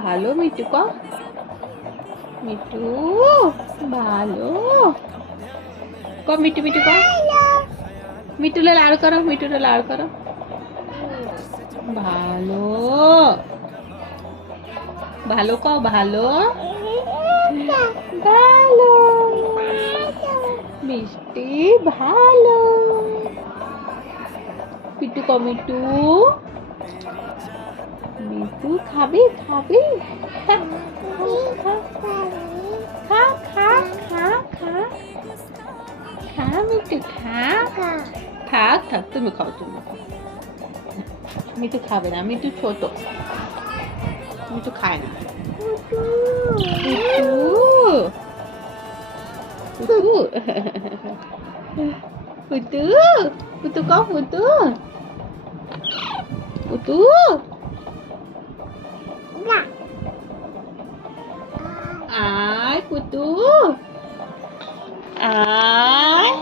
ভালো মিটু ক মিটু ভালো ক মিটু মিটু ক মিটুলে লাড় করো মিটুলে লাড় করো ভালো ভালো ক ভালো ভালো মিষ্টি ভালো মিটু ক মিটু মিটু খাবি খাবি খা খা খা খা খা খা খা মিটু খা থাক থাক তুমি খাও তুমি খাও মিটু খাবে না মিটু ছোট মিটু খায় না পুতু পুতু পুতু ক পুতু পুতু আয় পুতু আয়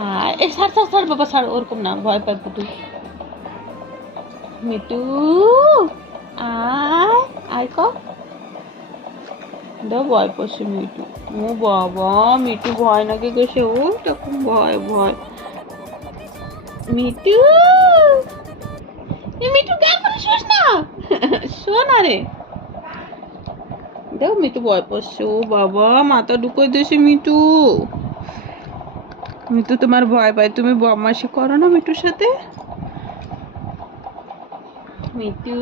আয় এ ছাড় ছাড় ছাড় বাবা ছাড় ওরকম না ভয় পায় পুতু মিটু আয় আয় ক দাও ভয় পাচ্ছে মিটু ও বাবা মিটু ভয় নাকি গেছে ও তখন ভয় ভয় মিটু মিটু গান করে শোস না শোন আরে দাও মিটু ভয় পাচ্ছে ও বাবা মাথা ঢুকে দিয়েছে মিটু মিটু তোমার ভয় পায় তুমি বদমাশি করো না মিটুর সাথে মিটু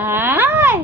আয়